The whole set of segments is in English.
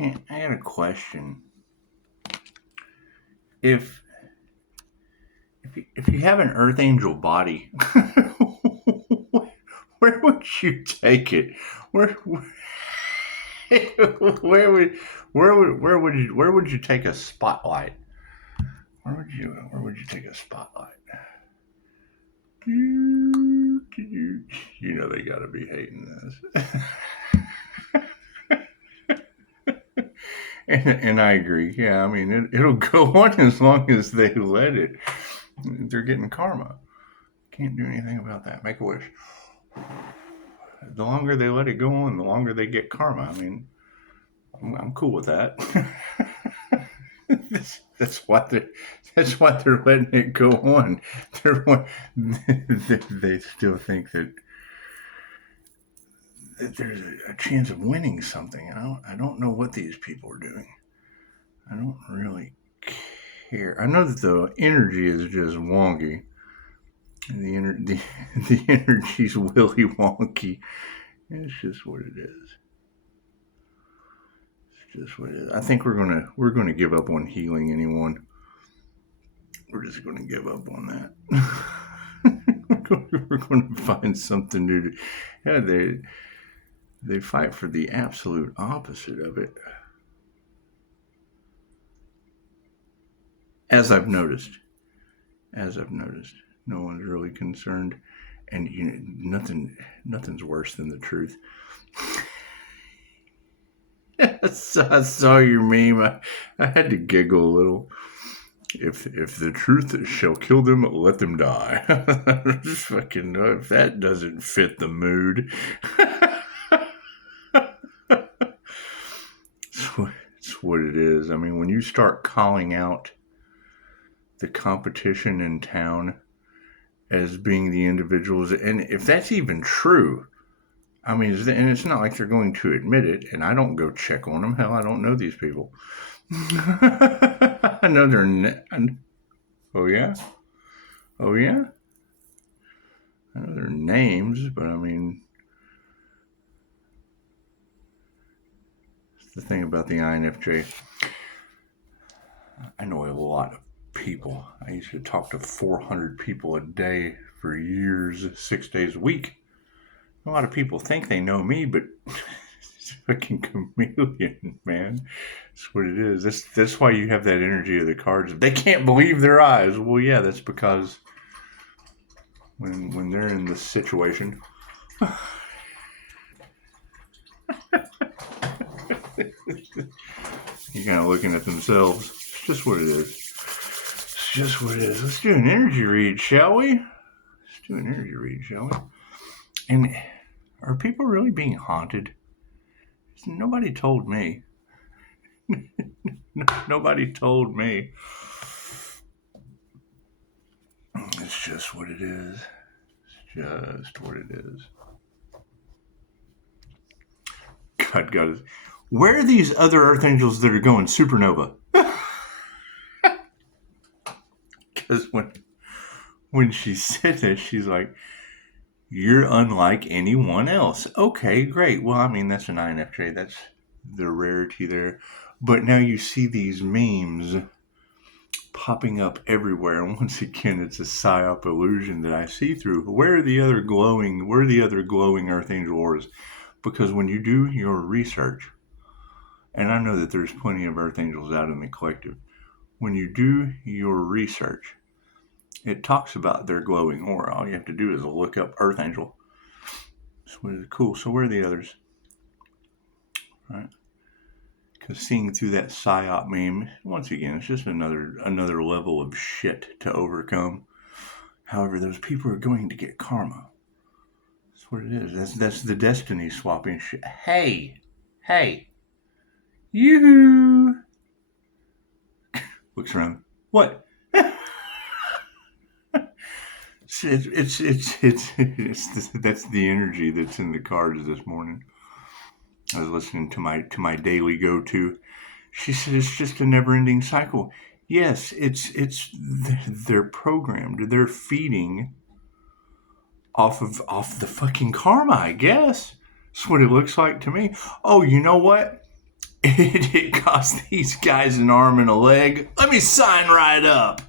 Hey, I had a question. If you have an Earth Angel body, where would you take it? Where where where would you take a spotlight? Where would you take a spotlight? You know they gotta be hating this. And I agree. Yeah, I mean it'll go on as long as they let it. They're getting karma. Can't do anything about that. Make a wish. The longer they let it go on, the longer they get karma. I mean, I'm cool with that. that's why they're letting it go on. They still think that there's a chance of winning something. I don't know what these people are doing. I don't really care. I know that the energy is just wonky. The energy's willy wonky. It's just what it is. It's just what it is. I think we're gonna give up on healing anyone. We're just gonna give up on that. We're gonna find something new. Yeah, they fight for the absolute opposite of it. As I've noticed, no one's really concerned, and nothing's worse than the truth. I saw your meme. I had to giggle a little. If the truth shall kill them, let them die. Just fucking know if that doesn't fit the mood. It's what it is. I mean, when you start calling out the competition in town as being the individuals, and if that's even true, I mean, and it's not like they're going to admit it, and I don't go check on them. Hell, I don't know these people. I know their oh yeah? Oh yeah? I know their names, but I mean, it's the thing about the INFJ. I know a lot of people. I used to talk to 400 people a day for years, 6 days a week. A lot of people think they know me, but it's a fucking chameleon, man. That's what it is. That's why you have that energy of the cards. They can't believe their eyes. Well, yeah, that's because when they're in this situation. You're kind of looking at themselves. It's just what it is. It's just what it is. Let's do an energy read, shall we? And are people really being haunted? Nobody told me. Nobody told me. It's just what it is. It's just what it is. God, where are these other Earth Angels that are going supernova? Because when she said that, she's like, you're unlike anyone else. Okay, great. Well, I mean, that's an INFJ. That's the rarity there. But now you see these memes popping up everywhere. And once again, it's a psyop illusion that I see through. Where are the other glowing Earth Angel auras? Because when you do your research, and I know that there's plenty of Earth Angels out in the collective, when you do your research, it talks about their glowing aura. All you have to do is look up Earth Angel. So cool. So where are the others? Right? Because seeing through that psyop meme, once again, it's just another level of shit to overcome. However, those people are going to get karma. That's what it is. That's the destiny swapping shit. Hey, yoo-hoo! Looks around. What? It's that's the energy that's in the cards this morning. I was listening to my daily go-to. She said it's just a never-ending cycle. Yes, they're programmed. They're feeding off the fucking karma, I guess. That's what it looks like to me. Oh, you know what? it cost these guys an arm and a leg. Let me sign right up.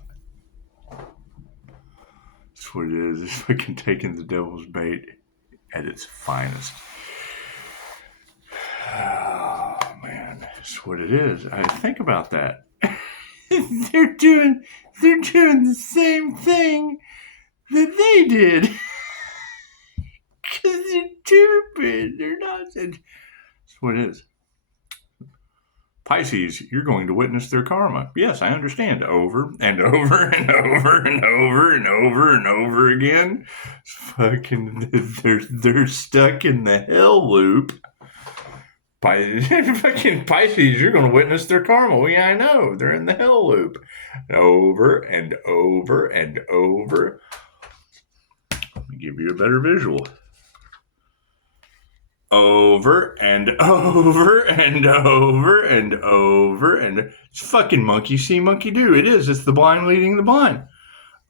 That's what it is. It's fucking taking the devil's bait at its finest. Oh, man. That's what it is. I think about that. They're doing the same thing that they did. Because they're stupid. They're not. That's what it is. Pisces, you're going to witness their karma. Yes, I understand. Over and over and over and over and over and over again. Fucking, they're stuck in the hell loop. Fucking Pisces, you're going to witness their karma. Well, yeah, I know. They're in the hell loop. Over and over and over. Let me give you a better visual. Over and over and over and over and it's fucking monkey see, monkey do. It is. It's the blind leading the blind.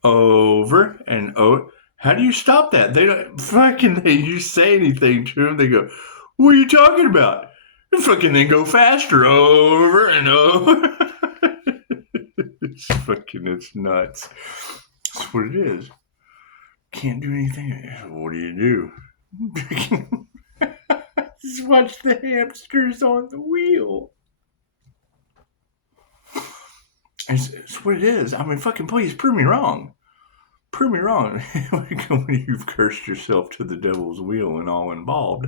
Over and over. How do you stop that? They don't fucking. You say anything to them, they go, "What are you talking about?" And fucking then go faster. Over and over. It's nuts. That's what it is. Can't do anything. What do you do? Just watch the hamsters on the wheel. It's what it is. I mean, fucking please prove me wrong. Prove me wrong. When you've cursed yourself to the devil's wheel and all involved.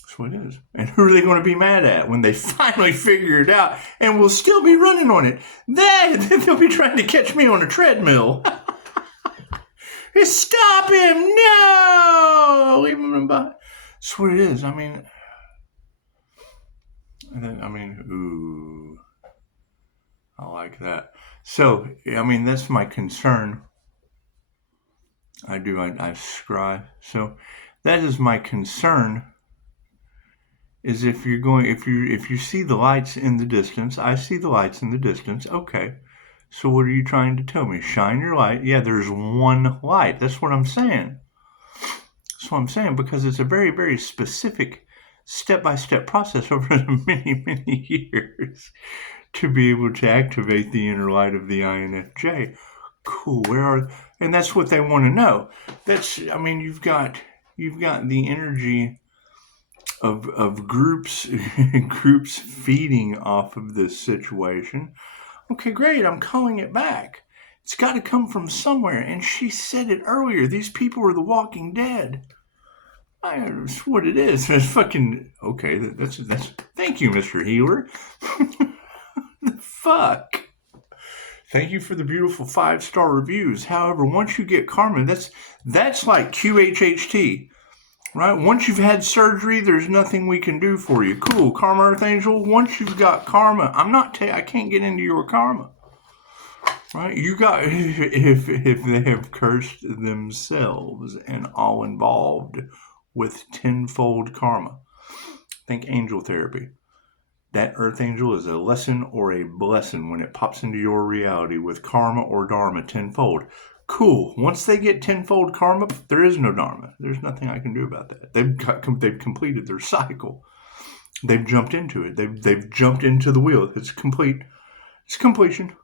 That's what it is. And who are they going to be mad at when they finally figure it out and will still be running on it? They'll be trying to catch me on a treadmill. Stop him! No! Leave him behind. That's what it is. I mean, ooh, I like that. So, I mean, that's my concern. I scry. So, that is my concern. Is if you see the lights in the distance, I see the lights in the distance. Okay. So, what are you trying to tell me? Shine your light. Yeah, there's one light. That's what I'm saying. That's what I'm saying, because it's a very, very specific step-by-step process over many, many years to be able to activate the inner light of the INFJ. Cool. And that's what they want to know. You've got the energy of groups feeding off of this situation. Okay, great. I'm calling it back. It's got to come from somewhere. And she said it earlier. These people are the Walking Dead. That's what it is. It's fucking okay. That's. Thank you, Mr. Healer. The fuck. Thank you for the beautiful 5-star reviews. However, once you get karma, that's like QHHT, right? Once you've had surgery, there's nothing we can do for you. Cool, Karma Archangel. Once you've got karma, I can't get into your karma. Right, you got if they have cursed themselves and all involved with tenfold karma. Think angel therapy. That earth angel is a lesson or a blessing when it pops into your reality with karma or dharma tenfold. Cool. Once they get tenfold karma, there is no dharma. There's nothing I can do about that. They've completed their cycle. They've jumped into it. They've jumped into the wheel. It's complete. It's completion.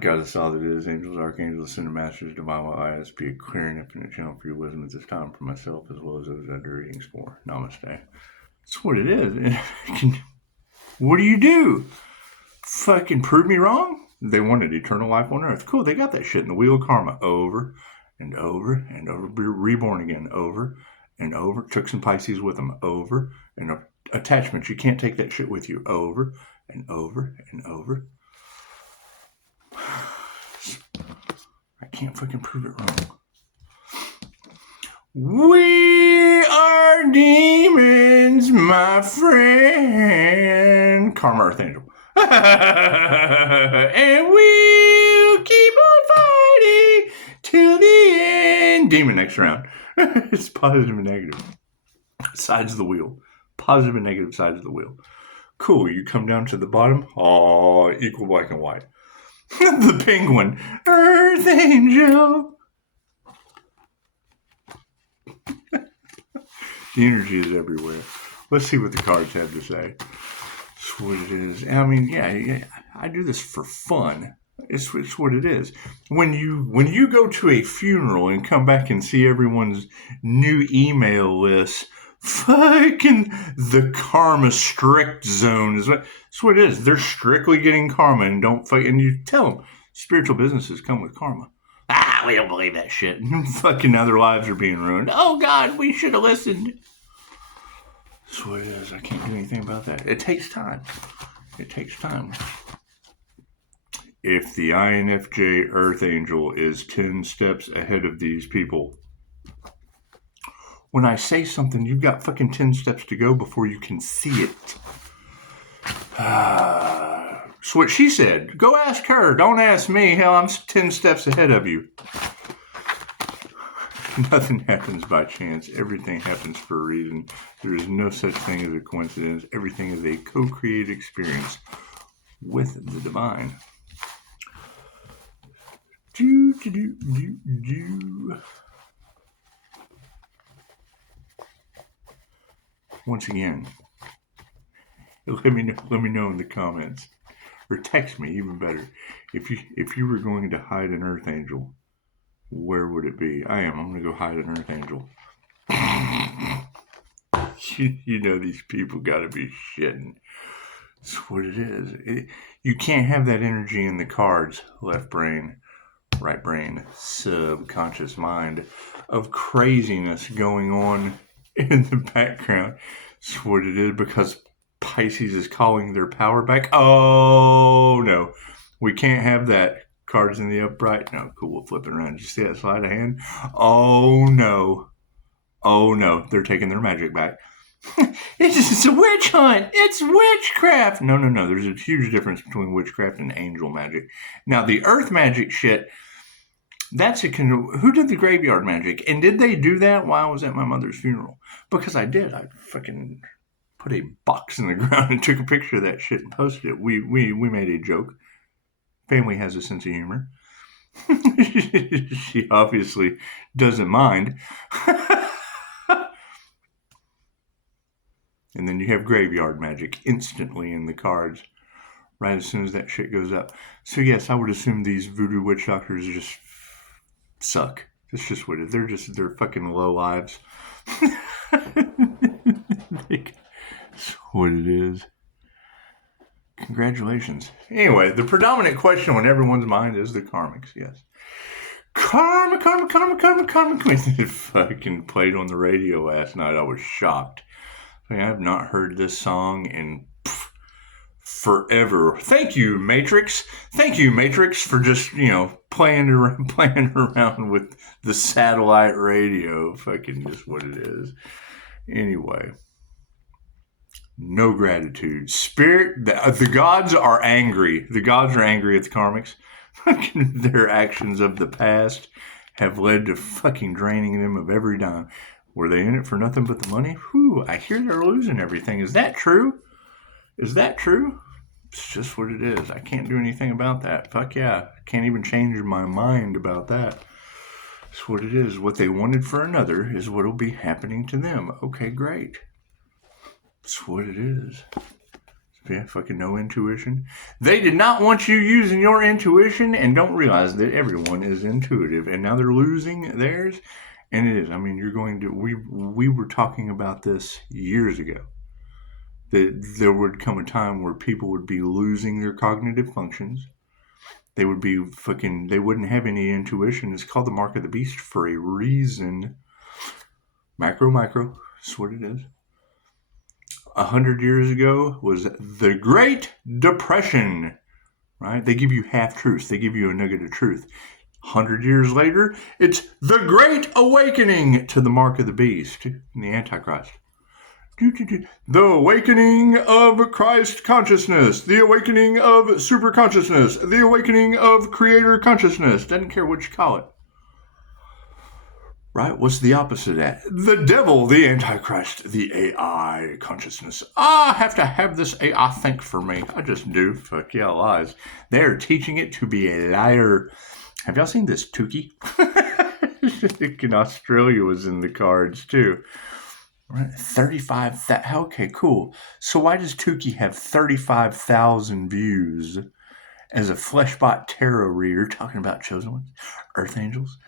God us all that is, angels, archangels, ascended masters, divine will ISP, a clear and infinite channel for your wisdom at this time for myself as well as those under readings for. Namaste. That's what it is. What do you do? Fucking prove me wrong? They wanted eternal life on earth. Cool, they got that shit in the wheel of karma. Over and over and over. Be reborn again. Over and over. Took some Pisces with them. Over and over. Attachments. You can't take that shit with you. Over and over and over. I can't fucking prove it wrong. We are demons, my friend. Karma Archangel. And we'll keep on fighting till the end. Demon next round. It's positive and negative. Sides of the wheel. Positive and negative sides of the wheel. Cool. You come down to the bottom. Oh, equal black and white. The penguin. Earth Angel. The energy is everywhere. Let's see what the cards have to say. That's what it is. I mean, yeah, I do this for fun. It's what it is. When you go to a funeral and come back and see everyone's new email list, fucking the karma strict zone is what it is. They're strictly getting karma and and you tell them spiritual businesses come with karma. We don't believe that shit. Fucking now their lives are being ruined. Oh God, we should have listened. That's what it is. I can't do anything about that. It takes time. It takes time. If the INFJ Earth Angel is 10 steps ahead of these people, when I say something, you've got fucking 10 steps to go before you can see it. That's what she said. Go ask her. Don't ask me. Hell, I'm 10 steps ahead of you. Nothing happens by chance. Everything happens for a reason. There is no such thing as a coincidence. Everything is a co-created experience with the divine. Once again, let me know in the comments, or text me, even better. If you were going to hide an Earth Angel, where would it be? I'm going to go hide an Earth Angel. You know these people got to be shitting. That's what it is. You can't have that energy in the cards, left brain, right brain, subconscious mind, of craziness going on in the background. That's what it is, because Pisces is calling their power back. Oh, no. We can't have that. Cards in the upright. No, cool. We'll flip it around. Did you see that sleight of hand? Oh, no. Oh, no. They're taking their magic back. It's a witch hunt. It's witchcraft. No. There's a huge difference between witchcraft and angel magic. Now, the earth magic shit, that's who did the graveyard magic? And did they do that while I was at my mother's funeral? Because I did. I fucking put a box in the ground and took a picture of that shit and posted it. We made a joke. Family has a sense of humor. She obviously doesn't mind. And then you have graveyard magic instantly in the cards, right as soon as that shit goes up. So yes, I would assume these voodoo witch doctors just suck. That's just what it is. They're fucking low lives. That's what it is. Congratulations. Anyway, the predominant question on everyone's mind is the karmics, yes. Karma. It fucking played on the radio last night. I was shocked. I have not heard this song in forever. Thank you, Matrix. Thank you, Matrix, for just, playing around with the satellite radio. Fucking just what it is. Anyway. No gratitude. Spirit, the gods are angry. The gods are angry at the karmics. Their actions of the past have led to fucking draining them of every dime. Were they in it for nothing but the money? Whew, I hear they're losing everything. Is that true? Is that true? It's just what it is. I can't do anything about that. Fuck yeah. I can't even change my mind about that. It's what it is. What they wanted for another is what will be happening to them. Okay, great. That's what it is. Yeah, fucking no intuition. They did not want you using your intuition and don't realize that everyone is intuitive. And now they're losing theirs. And it is. I mean, we were talking about this years ago. That there would come a time where people would be losing their cognitive functions. They would be they wouldn't have any intuition. It's called the mark of the beast for a reason. Micro. That's what it is. 100 years ago was the Great Depression, right? They give you half-truths. They give you a nugget of truth. 100 years later, it's the Great Awakening to the mark of the beast, the Antichrist. The awakening of Christ consciousness, the awakening of super consciousness, the awakening of creator consciousness. Doesn't care what you call it. Right? What's the opposite of that? The devil, the Antichrist, the AI consciousness. I have to have this AI think for me. I just do. Fuck yeah, lies. They're teaching it to be a liar. Have y'all seen this Tukey? In Australia was in the cards too. Right, 35. Okay, cool. So why does Tukey have 35,000 views as a fleshbot tarot reader talking about chosen ones, earth angels?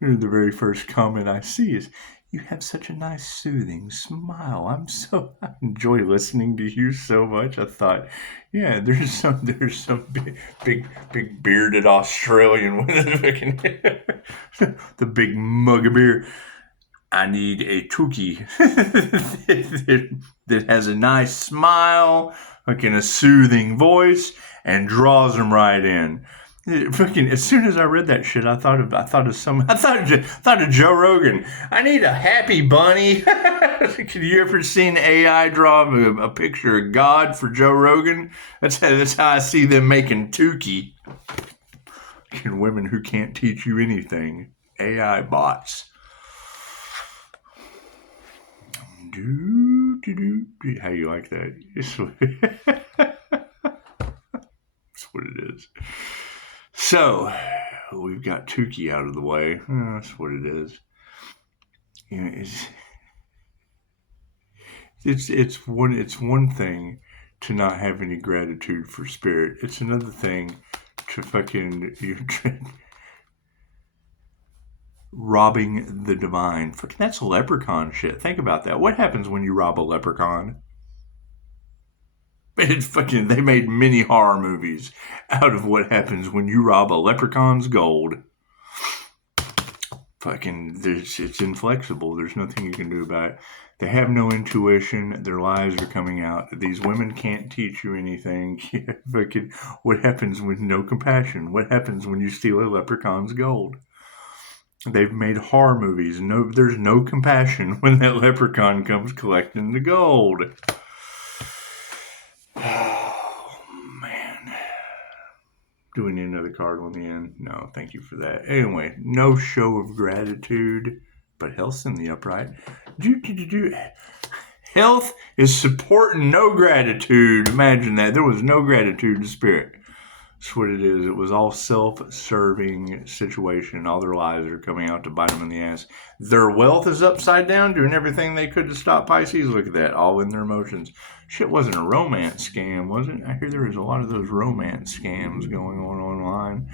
The very first comment I see is, "You have such a nice, soothing smile. I enjoy listening to you so much." I thought, yeah, there's some big bearded Australian with the big mug of beer. "I need a Tukey that has a nice smile, like in a soothing voice, and draws them right in." Fucking, as soon as I read that shit, I thought of Joe Rogan. "I need a happy bunny." Could you ever seen AI draw a picture of God for Joe Rogan? That's how I see them making Tukey. Women who can't teach you anything. AI bots. How you like that? That's what it is. So, we've got Tukey out of the way. That's what it is. You know, it's one thing to not have any gratitude for spirit. It's another thing to fucking robbing the divine. Fucking, that's leprechaun shit. Think about that. What happens when you rob a leprechaun? They made many horror movies out of what happens when you rob a leprechaun's gold. Fucking, it's inflexible. There's nothing you can do about it. They have no intuition. Their lies are coming out. These women can't teach you anything. Fucking, what happens with no compassion? What happens when you steal a leprechaun's gold? They've made horror movies. There's no compassion when that leprechaun comes collecting the gold. Oh, man. Do we need another card on the end? No, thank you for that. Anyway, no show of gratitude, but health's in the upright. Health is supporting no gratitude. Imagine that. There was no gratitude in spirit. That's what it is. It was all self-serving situation. All their lies are coming out to bite them in the ass. Their wealth is upside down, doing everything they could to stop Pisces. Look at that. All in their emotions. Shit wasn't a romance scam, was it? I hear there was a lot of those romance scams going on online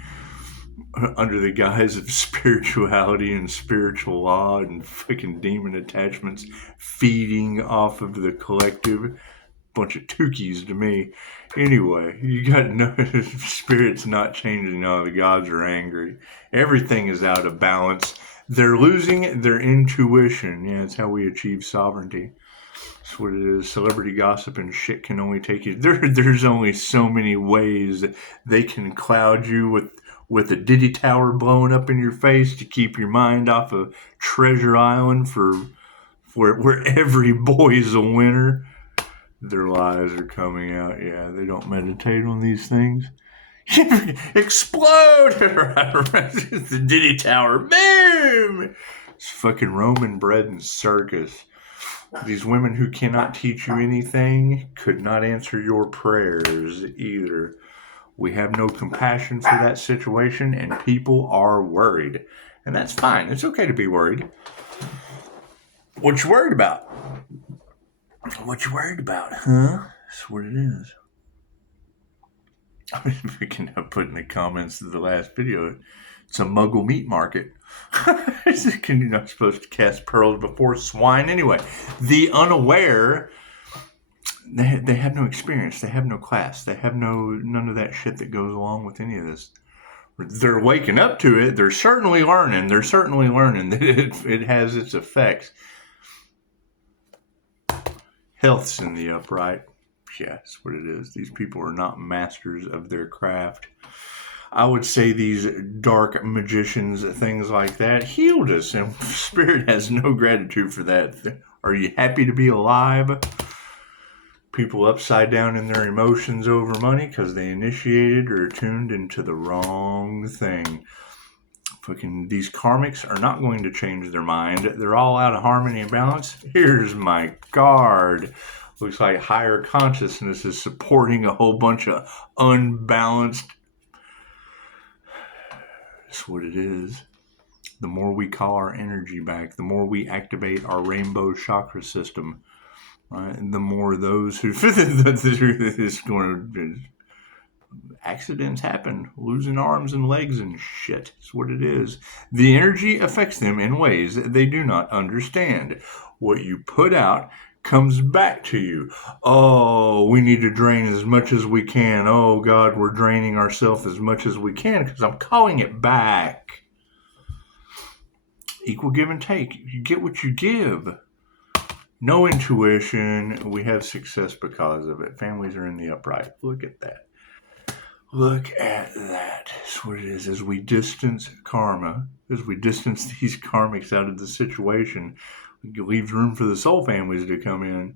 under the guise of spirituality and spiritual law and fucking demon attachments feeding off of the collective. Bunch of Tukeys to me. Anyway, you got no spirit's not changing. No, the gods are angry. Everything is out of balance. They're losing their intuition. Yeah, it's how we achieve sovereignty. That's what it is. Celebrity gossip and shit can only take you. There's only so many ways that they can cloud you with a Diddy Tower blowing up in your face to keep your mind off of Treasure Island where every boy's a winner. Their lies are coming out. Yeah, they don't meditate on these things. Explode! The Diddy Tower. Boom! It's fucking Roman bread and circus. These women who cannot teach you anything could not answer your prayers either. We have no compassion for that situation, and people are worried. And that's fine. It's okay to be worried. What you worried about? What you worried about, huh? That's what it is. I was picking up, putting the comments of the last video. It's a muggle meat market. You're not supposed to cast pearls before swine. Anyway, the unaware, they have no experience. They have no class. They have none of that shit that goes along with any of this. They're waking up to it. They're certainly learning. That it has its effects. Health's in the upright. Yeah, that's what it is. These people are not masters of their craft. I would say these dark magicians, things like that, healed us, and spirit has no gratitude for that. Are you happy to be alive? People upside down in their emotions over money because they initiated or tuned into the wrong thing. Fucking, these karmics are not going to change their mind. They're all out of harmony and balance. Here's my card. Looks like higher consciousness is supporting a whole bunch of unbalanced. That's what it is. the more we call our energy back, the more we activate our rainbow chakra system, right? And the more those who accidents happen, losing arms and legs and shit. It's what it is. The energy affects them in ways that they do not understand. What you put out comes back to you. Oh, we need to drain as much as we can. Oh, God, we're draining ourselves as much as we can because I'm calling it back. Equal give and take. You get what you give. No intuition. We have success because of it. Families are in the upright. Look at that. Look at that. That's what it is. As we distance karma, as we distance these karmics out of the situation, it leaves room for the soul families to come in,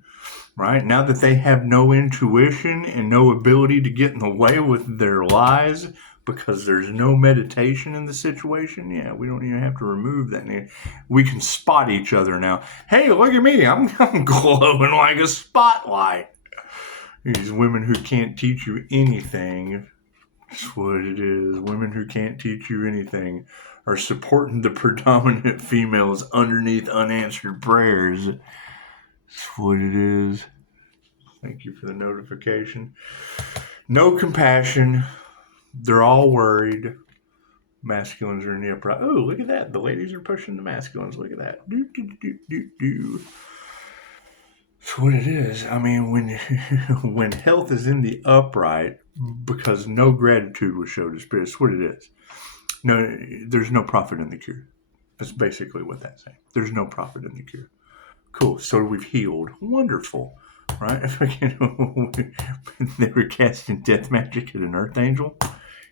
right? Now that they have no intuition and no ability to get in the way with their lies because there's no meditation in the situation, yeah, we don't even have to remove that. We can spot each other now. Hey, look at me. I'm glowing like a spotlight. These women who can't teach you anything. That's what it is. Women who can't teach you anything are supporting the predominant females underneath unanswered prayers. That's what it is. Thank you for the notification. No compassion. They're all worried. Masculines are in the upright. Oh, look at that. The ladies are pushing the masculines. Look at that. Do, do, do, do, do. That's what it is. I mean, when health is in the upright, because no gratitude was showed to spirit, that's what it is. No, there's no profit in the cure. That's basically what that's saying. There's no profit in the cure. Cool. So we've healed. Wonderful. Right? They were casting death magic at an Archangel.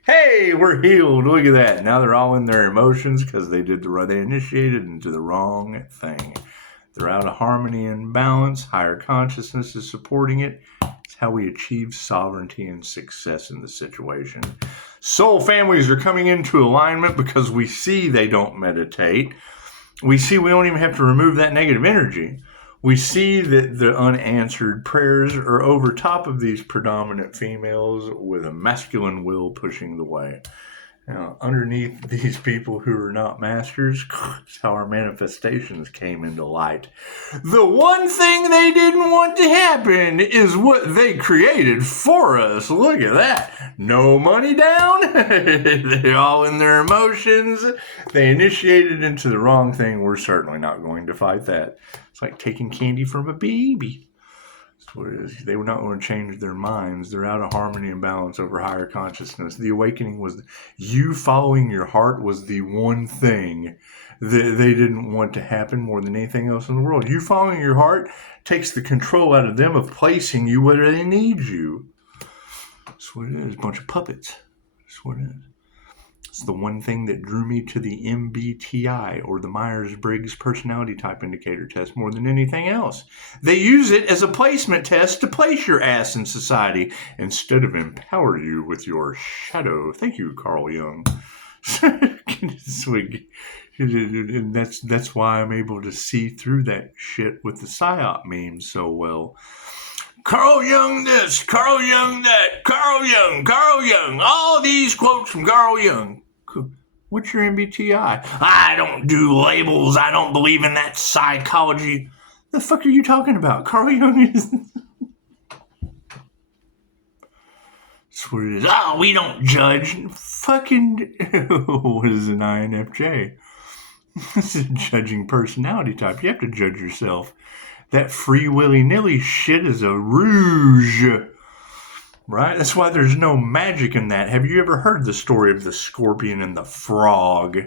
Hey, we're healed. Look at that. Now they're all in their emotions because they initiated into the wrong thing. They're out of harmony and balance. Higher consciousness is supporting it. It's how we achieve sovereignty and success in the situation. Soul families are coming into alignment because we see they don't meditate. We see we don't even have to remove that negative energy. We see that the unanswered prayers are over top of these predominant females with a masculine will pushing the way. Now, underneath these people who are not masters, that's how our manifestations came into light. The one thing they didn't want to happen is what they created for us. Look at that. No money down. They're all in their emotions. They initiated into the wrong thing. We're certainly not going to fight that. It's like taking candy from a baby. They were not going to change their minds. They're out of harmony and balance over higher consciousness. The awakening was you following your heart was the one thing that they didn't want to happen more than anything else in the world. You following your heart takes the control out of them of placing you where they need you. That's what it is. A bunch of puppets. That's what it is. It's the one thing that drew me to the MBTI, or the Myers-Briggs Personality Type Indicator test, more than anything else. They use it as a placement test to place your ass in society instead of empower you with your shadow. Thank you, Carl Jung. And that's why I'm able to see through that shit with the PSYOP memes so well. Carl Jung this, Carl Jung that, Carl Jung, all these quotes from Carl Jung. What's your MBTI? I don't do labels. I don't believe in that psychology. The fuck are you talking about? Carl Jung is... That's what it is. Oh, we don't judge. Fucking... What is an INFJ? This is a judging personality type. You have to judge yourself. That free willy-nilly shit is a rouge. Right? That's why there's no magic in that. Have you ever heard the story of the scorpion and the frog?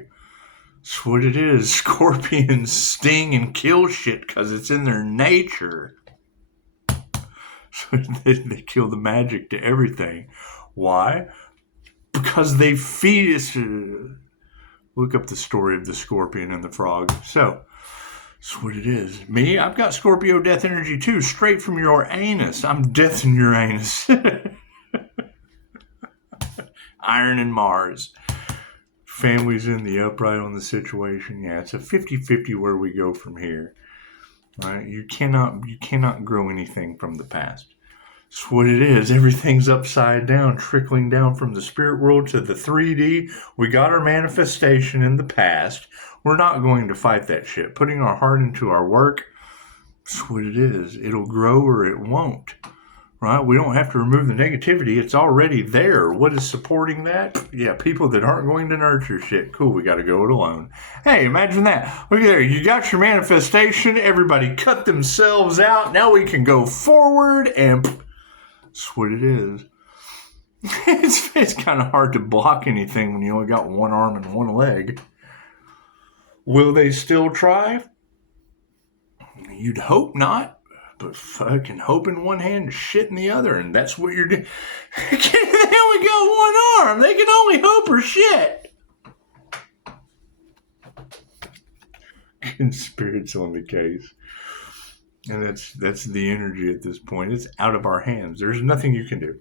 That's what it is. Scorpions sting and kill shit because it's in their nature. So they kill the magic to everything. Why? Because they feed us. Look up the story of the scorpion and the frog. So, that's what it is. Me, I've got Scorpio death energy too, straight from your anus. I'm death in your anus. Iron and Mars. Families in the upright on the situation. Yeah, it's a 50-50 where we go from here. Right? You cannot grow anything from the past. It's what it is. Everything's upside down, trickling down from the spirit world to the 3D. We got our manifestation in the past. We're not going to fight that shit. Putting our heart into our work, it's what it is. It'll grow or it won't. Right? We don't have to remove the negativity. It's already there. What is supporting that? Yeah, people that aren't going to nurture shit. Cool, we got to go it alone. Hey, imagine that. Look at there. You got your manifestation. Everybody cut themselves out. Now we can go forward, and that's what it is. It's kind of hard to block anything when you only got one arm and one leg. Will they still try? You'd hope not. But fucking hope in one hand and shit in the other, and that's what you're doing. They only got one arm. They can only hope or shit. Spirits on the case. And that's the energy at this point. It's out of our hands. There's nothing you can do.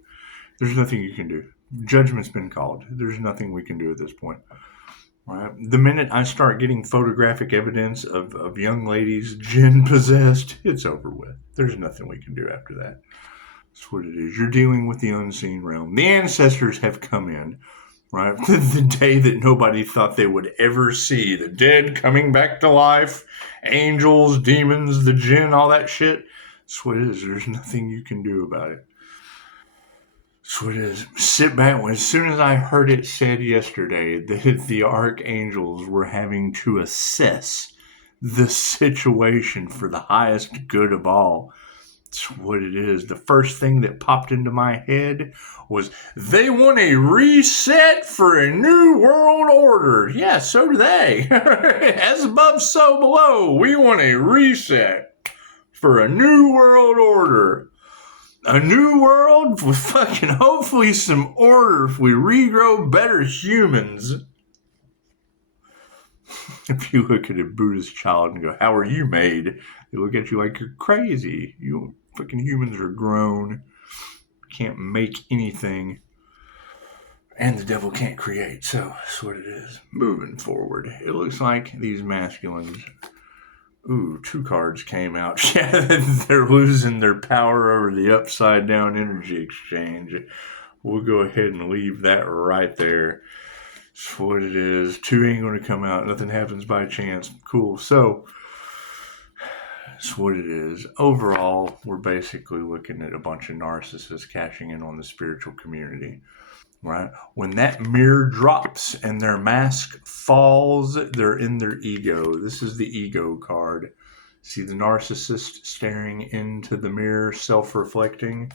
There's nothing you can do. Judgment's been called. There's nothing we can do at this point. Right. The minute I start getting photographic evidence of young ladies jinn possessed, it's over with. There's nothing we can do after that. That's what it is. You're dealing with the unseen realm. The ancestors have come in, right? The day that nobody thought they would ever see. The dead coming back to life, angels, demons, the jinn, all that shit. That's what it is. There's nothing you can do about it. That's what it is. Sit back. As soon as I heard it said yesterday that the archangels were having to assess the situation for the highest good of all, that's what it is. The first thing that popped into my head was they want a reset for a new world order. Yeah, so do they. As above, so below. We want a reset for a new world order. A new world with fucking hopefully some order if we regrow better humans. If you look at a Buddhist child and go, how are you made? They look at you like you're crazy. You fucking humans are grown. Can't make anything. And the devil can't create. So that's what it is. Moving forward. It looks like these masculines... Ooh, 2 cards came out. Yeah, they're losing their power over the upside down energy exchange. We'll go ahead and leave that right there. That's what it is. 2 ain't going to come out. Nothing happens by chance. Cool. So, that's what it is. Overall, we're basically looking at a bunch of narcissists cashing in on the spiritual community. Right? When that mirror drops and their mask falls, they're in their ego. This is the ego card. See the narcissist staring into the mirror, self-reflecting.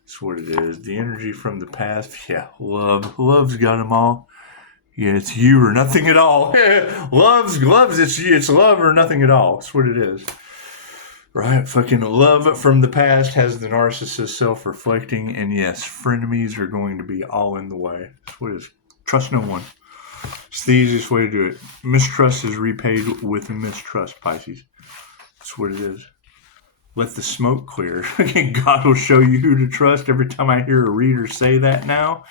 That's what it is. The energy from the past. Yeah, love. Love's got them all. Yeah, it's you or nothing at all. Love's, it's love or nothing at all. That's what it is. Right, fucking love from the past has the narcissist self-reflecting, and yes, frenemies are going to be all in the way. That's what it is. Trust no one. It's the easiest way to do it. Mistrust is repaid with mistrust, Pisces. That's what it is. Let the smoke clear. God will show you who to trust. Every time I hear a reader say that now,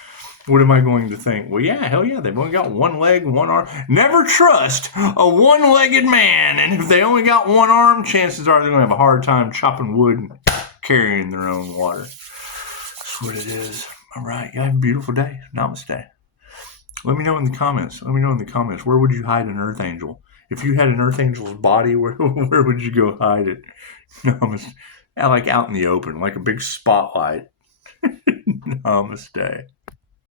what am I going to think? Well, yeah, hell yeah, they've only got one leg, one arm. Never trust a one-legged man. And if they only got one arm, chances are they're going to have a hard time chopping wood and carrying their own water. That's what it is. All right, you have a beautiful day. Namaste. Let me know in the comments. Where would you hide an earth angel? If you had an earth angel's body, where would you go hide it? Namaste. Like out in the open, like a big spotlight. Namaste.